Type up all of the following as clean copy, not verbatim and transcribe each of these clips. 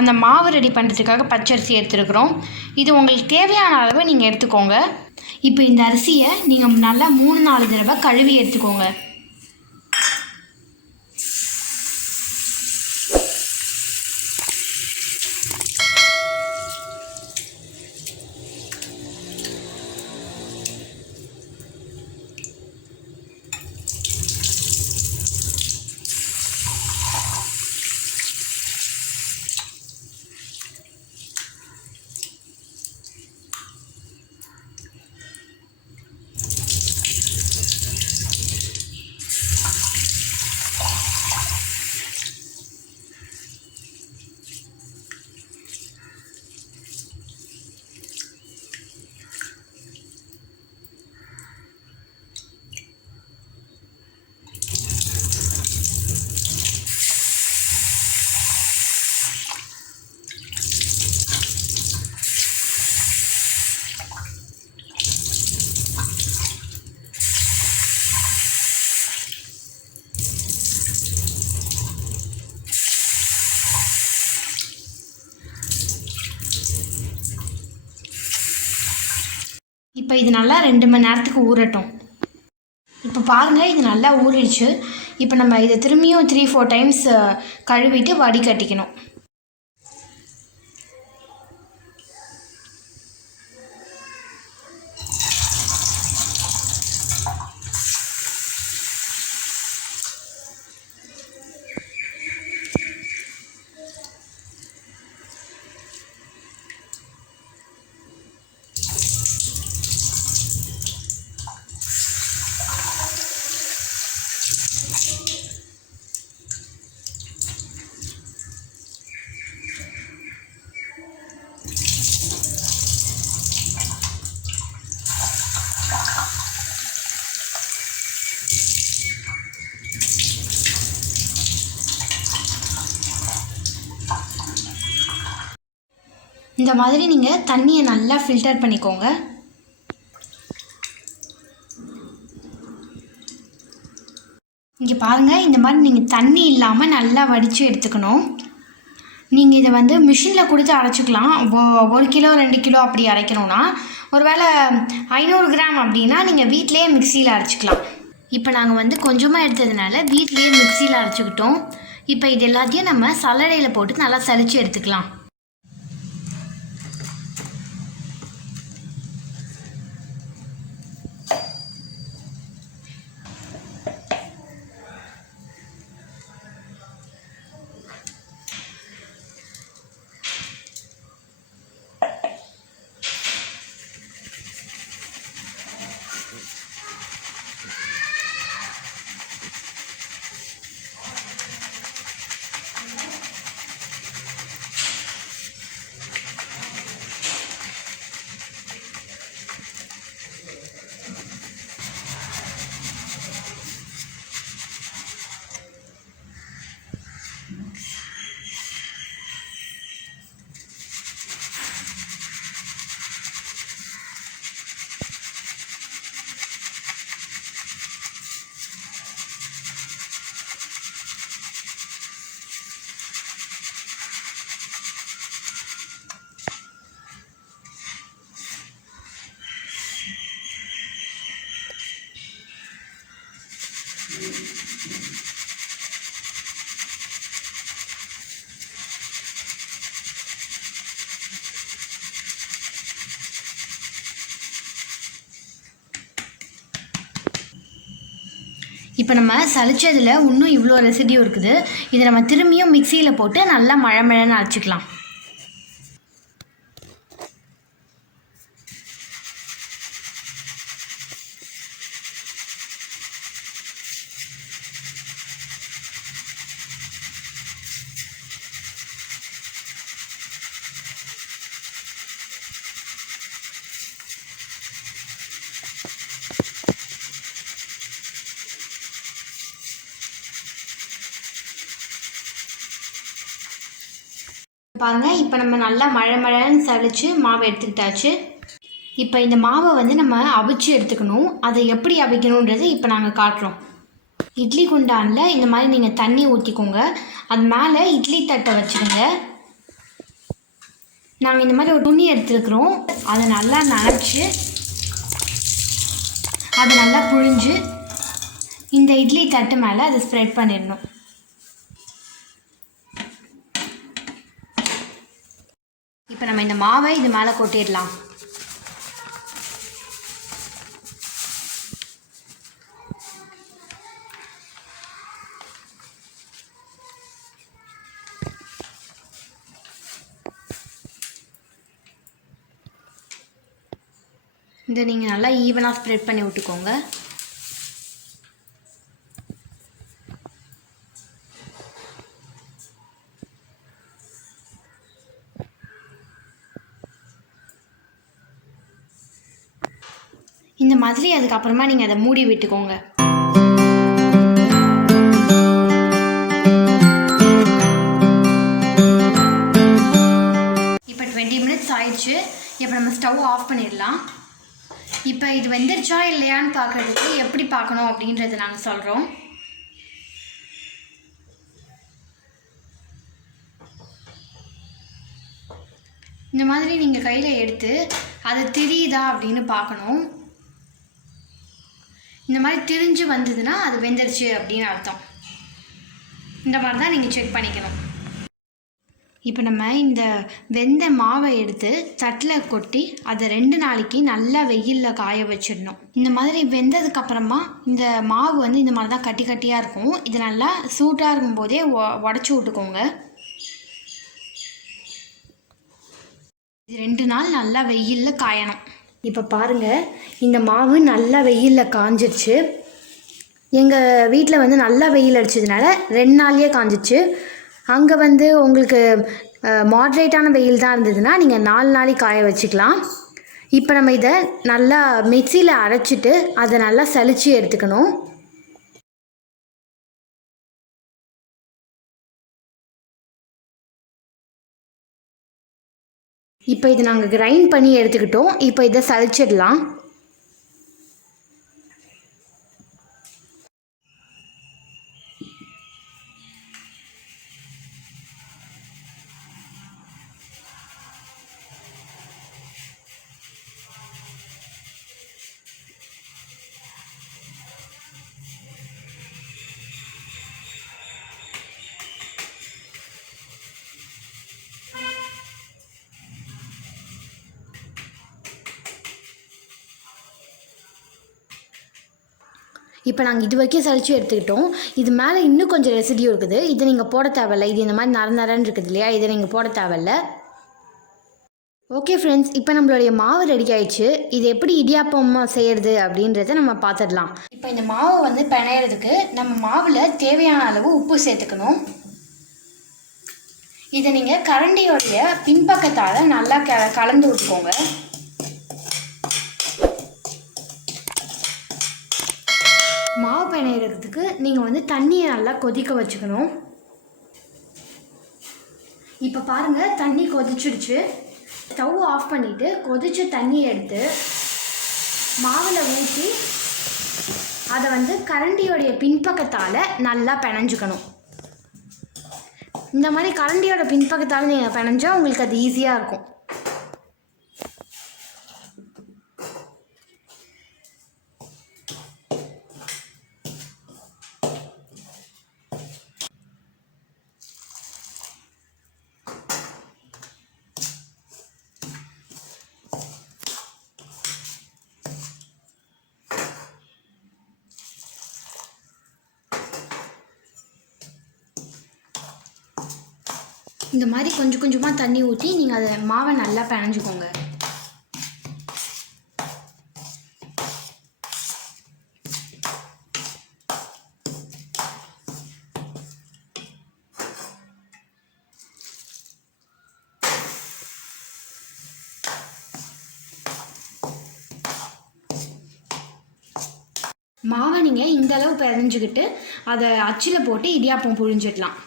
அந்த மாவு ரெடி பண்ணுறதுக்காக பச்சரிசி எடுத்துருக்குறோம். இது உங்களுக்கு தேவையான அளவு நீங்கள் எடுத்துக்கோங்க. இப்போ இந்த அரிசியை நீங்கள் நல்லா 3-4 தடவை கழுவி எடுத்துக்கோங்க. இப்போ இது நல்லா 2 மணி நேரத்துக்கு ஊறட்டும். இப்போ பாருங்கள், இது நல்லா ஊறிடுச்சு. இப்போ நம்ம இதை திரும்பியும் 3-4 டைம்ஸ் கழுவிட்டு வடிகட்டிக்கணும். இந்த மாதிரி நீங்கள் தண்ணியை நல்லா ஃபில்டர் பண்ணிக்கோங்க. இங்கே பாருங்கள், இந்த மாதிரி நீங்கள் தண்ணி இல்லாமல் நல்லா வடித்து எடுத்துக்கணும். நீங்கள் இதை வந்து மிஷினில் கொடுத்து அரைச்சிக்கலாம். 1 கிலோ 2 கிலோ அப்படி அரைக்கணும்னா, ஒருவேளை 500 கிராம் அப்படின்னா நீங்கள் வீட்டிலேயே மிக்சியில் அரைச்சிக்கலாம். இப்போ நாங்கள் வந்து கொஞ்சமாக எடுத்ததுனால வீட்டிலேயே மிக்சியில் அரைச்சிக்கிட்டோம். இப்போ இது எல்லாத்தையும் நம்ம சல்லடையில் போட்டு நல்லா சலித்து எடுத்துக்கலாம். இப்போ நம்ம சலிச்சதில் இன்னும் இவ்வளோ ரெசிடியூ இருக்குது. இதை நம்ம திரும்பியும் மிக்சியில் போட்டு நல்லா மழன்னு அரைச்சிக்கலாம். பாருங்கள், இப்போ நம்ம நல்லா மழன்னு சலிச்சு மாவை எடுத்துக்கிட்டாச்சு. இப்போ இந்த மாவை வந்து நம்ம அவிச்சு எடுத்துக்கணும். அதை எப்படி அவிக்கணுன்றது இப்போ நாங்கள் காட்டுறோம். இட்லி குண்டானில் இந்த மாதிரி நீங்கள் தண்ணி ஊற்றிக்கோங்க. அது மேலே இட்லி தட்டை வச்சுருங்க. நாங்கள் இந்த மாதிரி ஒரு துணி எடுத்துருக்குறோம். அதை நல்லா நனைச்சி அதை நல்லா புழிஞ்சு இந்த இட்லி தட்டு மேலே அதை ஸ்ப்ரெட் பண்ணிடணும். இப்போ நம்ம இந்த மாவை இது மேலே கொட்டிடலாம். இதை நீங்கள் நல்லா ஈவனாக ஸ்ப்ரெட் பண்ணி விட்டுக்கோங்க. இந்த மாதிரி அதுக்கப்புறமா நீங்கள் அதை மூடி விட்டுக்கோங்க. இப்போ 20 மினிட்ஸ் ஆயிடுச்சு. இப்போ நம்ம ஸ்டவ் ஆஃப் பண்ணிடலாம். இப்போ இது வெந்துருச்சா இல்லையான்னு பார்க்குறதுக்கு எப்படி பார்க்கணும் அப்படின்றத நாங்கள் சொல்கிறோம். இந்த மாதிரி நீங்கள் கையில் எடுத்து அது தெரியுதா அப்படின்னு பார்க்கணும். இந்த மாதிரி திரிஞ்சு வந்ததுன்னா அது வெந்துருச்சு அப்படின்னு அர்த்தம். இந்த மாதிரி தான் நீங்கள் செக் பண்ணிக்கணும். இப்போ நம்ம இந்த வெந்த மாவை எடுத்து தட்டில் கொட்டி அதை 2 நாளைக்கு நல்லா வெயிலில் காய வச்சிடணும். இந்த மாதிரி வெந்ததுக்கப்புறமா இந்த மாவு வந்து இந்த மாதிரி தான் கட்டி கட்டியாக இருக்கும். இது நல்லா சூட்டாக இருக்கும்போதே உடச்சி விட்டுக்கோங்க. இது 2 நாள் நல்லா வெயிலில் காயணும். இப்போ பாருங்கள், இந்த மாவு நல்லா வெயிலில் காஞ்சிருச்சு. எங்கள் வீட்டில் வந்து நல்லா வெயில் அடிச்சதுனால 2 நாள்லேயே காஞ்சிச்சு. அங்கே வந்து உங்களுக்கு மாட்ரேட்டான வெயில் தான் இருந்ததுன்னா நீங்கள் 4 நாளைக்கு காய வச்சுக்கலாம். இப்போ நம்ம இதை நல்லா மிக்சியில் அரைச்சிட்டு அதை நல்லா சலிச்சு எடுத்துக்கணும். இப்போ இதை நாங்கள் கிரைண்ட் பண்ணி எடுத்துக்கிட்டோம். இப்போ இதை சலிச்சிடலாம். இப்போ நாங்கள் இது வரைக்கும் சலிச்சு எடுத்துக்கிட்டோம். இது மேலே இன்னும் கொஞ்சம் ரெசிடியூ இருக்குது. இதை நீங்கள் போட தேவையில்ல. இது இந்த மாதிரி நரன்னு இருக்குது இல்லையா, இதை நீங்கள் போட தேவையில்ல. ஓகே ஃப்ரெண்ட்ஸ், இப்போ நம்மளுடைய மாவு ரெடி ஆயிடுச்சு. இது எப்படி இடியாப்பம் செய்கிறது அப்படின்றத நம்ம பார்த்துடலாம். இப்போ இந்த மாவை வந்து பிணையிறதுக்கு நம்ம மாவில் தேவையான அளவு உப்பு சேர்த்துக்கணும். இதை நீங்கள் கரண்டியோடைய பின்பக்கத்தால் நல்லா கலந்து விட்டுக்கோங்க. மாவு பிணையிறதுக்கு நீங்கள் வந்து தண்ணியை நல்லா கொதிக்க வச்சுக்கணும். இப்போ பாருங்கள், தண்ணி கொதிச்சிடுச்சு. ஸ்டவ் ஆஃப் பண்ணிவிட்டு கொதிச்ச தண்ணியை எடுத்து மாவில் ஊற்றி அதை வந்து கரண்டியோடைய பின்பக்கத்தால் நல்லா பிணைஞ்சிக்கணும். இந்த மாதிரி கரண்டியோட பின்பக்கத்தால் நீங்கள் பிணைஞ்சால் உங்களுக்கு அது ஈஸியாக இருக்கும். இந்த மாதிரி கொஞ்சம் கொஞ்சமாக தண்ணி ஊற்றி நீங்கள் அதை மாவை நல்லா பிணைஞ்சிக்கோங்க. மாவை நீங்கள் இந்த அளவு பிணைஞ்சிக்கிட்டு அதை அச்சில் போட்டு இடியாப்பம் புழிஞ்சிடலாம்.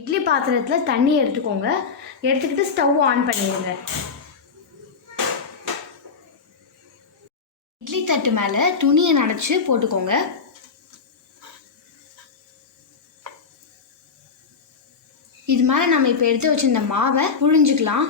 இட்லி பாத்திரத்தில் தண்ணி எடுத்துக்கோங்க. எடுத்துக்கிட்டு ஸ்டவ் ஆன் பண்ணிடுங்க. இட்லி தட்டு மேலே துணியை நனைச்சி போட்டுக்கோங்க. இது மேலே நம்ம இப்போ எடுத்து வச்சிருந்த மாவை புழிஞ்சிக்கலாம்.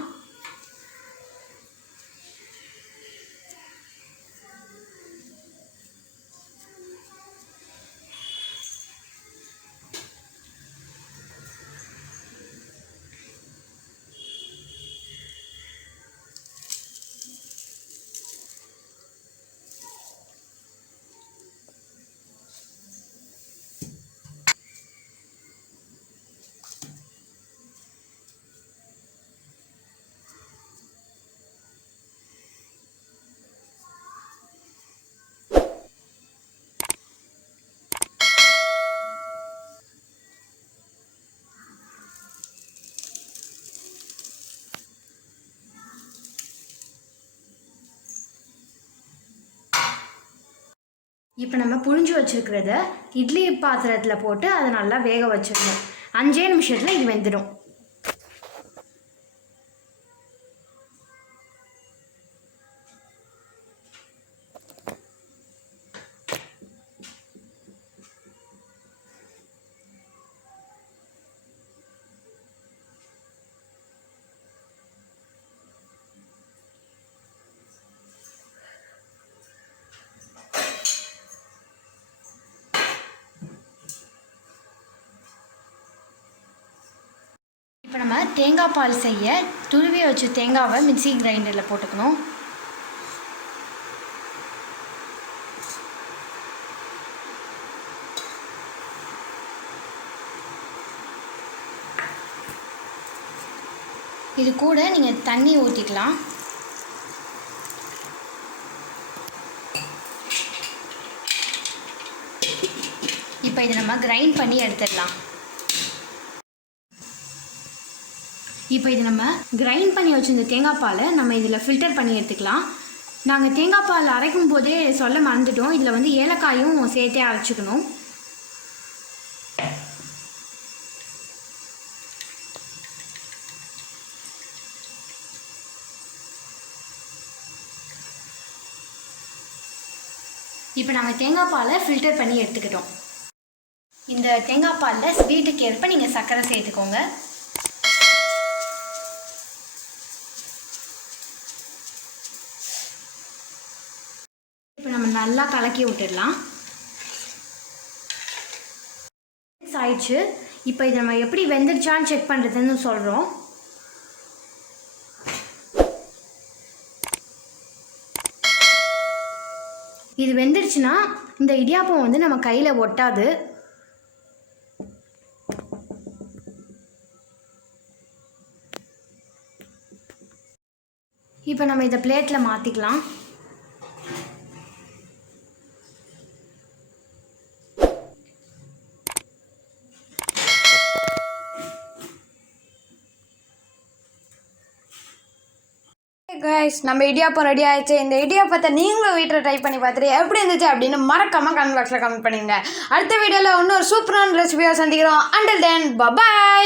இப்போ நம்ம புழிஞ்சு வச்சுருக்கிறத இட்லி பாத்திரத்தில் போட்டு அதை நல்லா வேக வச்சிடணும். 5 நிமிஷத்தில் இது வெந்துடும். இப்போ நம்ம தேங்காய் பால் செய்ய துருவி வச்ச தேங்காவை மிக்ஸி கிரைண்டரில் போட்டுக்கணும். இது கூட நீங்கள் தண்ணி ஊற்றிக்கலாம். இப்போ இதை நம்ம கிரைண்ட் பண்ணி எடுத்துடலாம். இப்போ இது நம்ம கிரைண்ட் பண்ணி வச்சுருந்த தேங்காய் பாலை நம்ம இதில் ஃபில்டர் பண்ணி எடுத்துக்கலாம். நாங்கள் தேங்காய் பால் அரைக்கும் போதே சொல்ல மறந்துட்டோம், இதில் வந்து ஏலக்காயும் சேர்த்தே அரைச்சிக்கணும். இப்போ நாங்கள் தேங்காய் பாலை ஃபில்டர் பண்ணி எடுத்துக்கிட்டோம். இந்த தேங்காய் பாலில் ஸ்வீட்டுக்கு ஏற்ப நீங்கள் சர்க்கரை சேர்த்துக்கோங்க. இப்போ நம்ம நல்லா கலக்கி விட்டுடலாம். ஆயிடுச்சு. இப்போ இதை நம்ம எப்படி வெந்துருச்சான்னு செக் பண்ணுறதுன்னு சொல்கிறோம். இது வெந்துருச்சுன்னா இந்த இடியாப்பம் வந்து நம்ம கையில் ஒட்டாது. இப்போ நம்ம இதை பிளேட்டில் மாற்றிக்கலாம். கைஸ், நம்ம இடியாப்பம் ரெடி ஆயிடுச்சு. இந்த இடியாப்பத்தை நீங்களும் வீட்டில் ட்ரை பண்ணி பார்த்துட்டு எப்படி இருந்துச்சு அப்படின்னு மறக்காமல் கமெண்ட் பாக்ஸில் கமெண்ட் பண்ணிடுங்க. அடுத்த வீடியோவில் இன்னொரு சூப்பரான ரெசிபியாக சந்திக்கிறோம். Until then by.